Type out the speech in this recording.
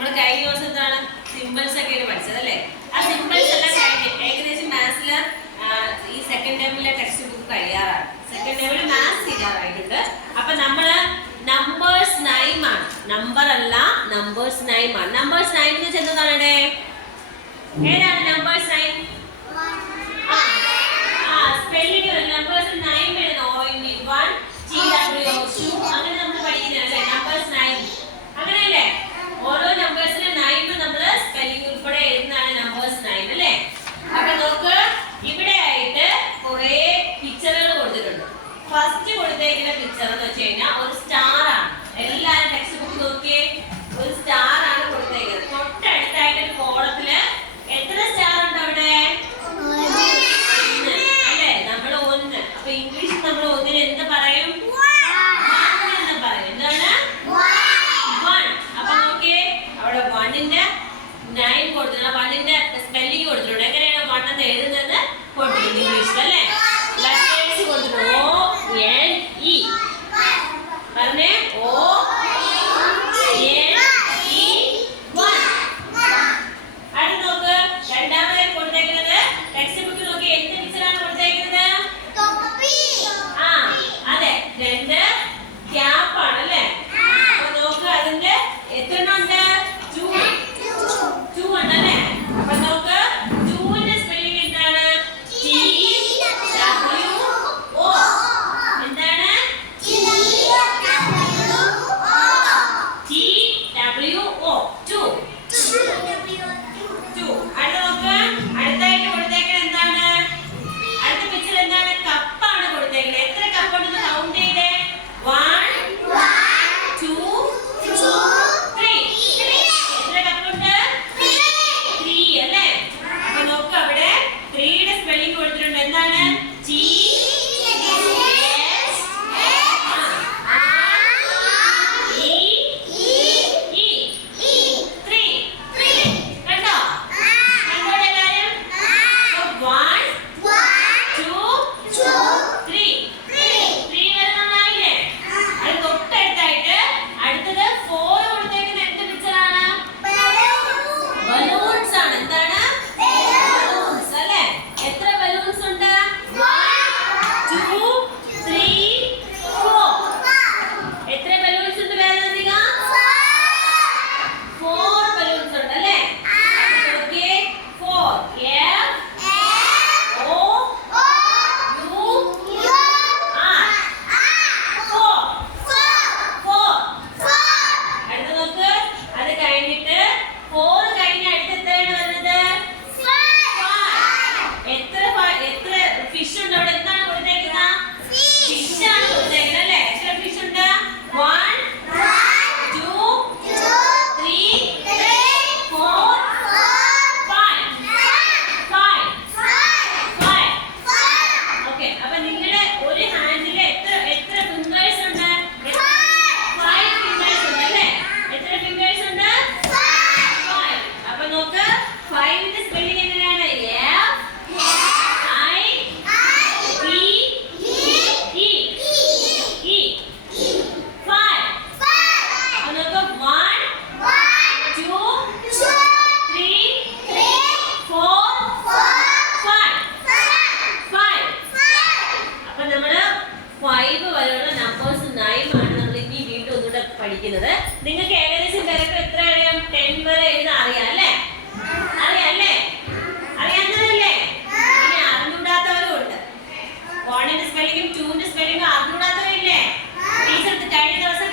നമ്മൾ കഴിഞ്ഞ ദിവസം എന്താണ് സിമ്പിൾസ് ഒക്കെയാണ് പഠിച്ചത് അല്ലേ? ആ സിമ്പിൾസ് എല്ലാം കഴിഞ്ഞ് ഏകദേശം മാത്സിൽ ഈ സെക്കൻഡ് ടേമിലെ ടെക്സ്റ്റ് ബുക്ക് കഴിയാറാണ്. സെക്കൻഡ് ടേമിൽ മാത്സ് തീരാറായിട്ടുണ്ട്. അപ്പൊ നമ്മള് നമ്പേഴ്സ് 9 ആണ്. നമ്പർ അല്ല, നമ്പേഴ്സ് 9 ആണ്. നമ്പേഴ്സ് 9 എന്ന് വെച്ചാൽ എന്താണ്? ഏതാണ് നമ്പേഴ്സ് 9? സ്പെല്ലിംഗ് നമ്പേഴ്സ് 9 എഴുതണം. ONV1 TWO2 അങ്ങനെ നമ്മൾ പഠിക്കുന്നതല്ലേ നമ്പേഴ്സ് 9. അങ്ങനെയല്ലേ? ഓരോ നമ്പേഴ്സിന് 9 നമ്മൾ സ്പെല്ലിംഗ് ഉൾപ്പെടെ എഴുതുന്നതാണ് നമ്പേഴ്സ് 9 അല്ലേ? അപ്പൊ നോക്ക്, ഇവിടെ ആയിട്ട് കുറെ പിക്ചറുകൾ കൊടുത്തിട്ടുണ്ട്. ഫസ്റ്റ് കൊടുത്തേക്കുന്ന പിക്ചർ എന്ന് വെച്ച് കഴിഞ്ഞാൽ ഒരു സ്റ്റാർ ആണ്. എല്ലാവരും ടെക്സ്റ്റ് ബുക്ക് നോക്കിയേ, ഒരു സ്റ്റാർ ആണ് കൊടുത്തേക്കുന്നത്. തൊട്ടടുത്തായിട്ട് ഒരു കോളത്തില് എത്ര സ്റ്റാർ ഉണ്ട് അവിടെ? 1 അല്ലേ? നമ്മൾ 1. അപ്പൊ ഇംഗ്ലീഷിൽ നമ്മൾ 1-ന് എന്ത് പറയും? 1 എന്ന് പറയും. എന്താണ്? 1. അപ്പൊ നോക്കിയേ, അവിടെ 1-ന്റെ 9 കൊടുത്തിട്ടുണ്ട്. 1-ന്റെ സ്പെല്ലിംഗ് കൊടുത്തിട്ടുണ്ട്. എങ്ങനെയാണ് 1 എന്ന് എഴുതുന്നത് കൊടുത്തിട്ടുണ്ട് ഇംഗ്ലീഷിൽ അല്ലേ? ലെറ്റേഴ്സ് കൊടുത്തിട്ടുണ്ട്. ONE പറഞ്ഞേ, ONE. അടുത്ത് നോക്ക്, രണ്ടാമതായി കൊടുത്തേക്കുന്നത് ടെക്സ്റ്റ് ബുക്ക് നോക്കി എന്ത് പിക്ചറാണ് കൊടുത്തേക്കുന്നത്? അതെ, 2 ക്യാപ്പ് ആണ് അല്ലേ? അപ്പൊ നോക്ക്, അതിന്റെ എത്ര ഉണ്ട്? 2 ഉണ്ടല്ലേ? അപ്പൊ നോക്ക്, 2-ന്റെ സ്പെല്ലിംഗ് എന്താണ്? TWO. എന്താണ്? TWO 2. അടുത്ത നോക്ക്, അടുത്തായിട്ട് കൊടുത്തേക്കുന്നത് എന്താണ്? അടുത്ത പിക്ചർ എന്താണ്? കപ്പാണ് കൊടുത്തേക്കുന്നത്. എത്ര കപ്പ് ഉണ്ടെന്ന് കൗണ്ട് ചെയ്തേ. 1 2 3. എത്ര കപ്പുണ്ട്? 3 അല്ലേ? അപ്പൊ നോക്ക്, അവിടെ 3-യുടെ സ്പെല്ലിംഗ് കൊടുത്തിട്ടുണ്ട്. എന്താണ്? പഠിക്കുന്നത്. നിങ്ങൾക്ക് ഏകദേശം പേരൊക്കെ എത്ര അറിയാം? 10 വരെ എഴുതാൻ അറിയാം അല്ലേ? അറിയാല്ലേ? അറിയാവുന്നതല്ലേ? ഇനി അറിഞ്ഞൂടാത്തവരും ഉണ്ട്. 1-ന്റെ സ്പെല്ലിങ്ങും 2-ന്റെ സ്പെല്ലിങ്ങും അറിഞ്ഞൂടാത്തവരില്ലേ? ടീച്ചർ കഴിഞ്ഞ ദിവസം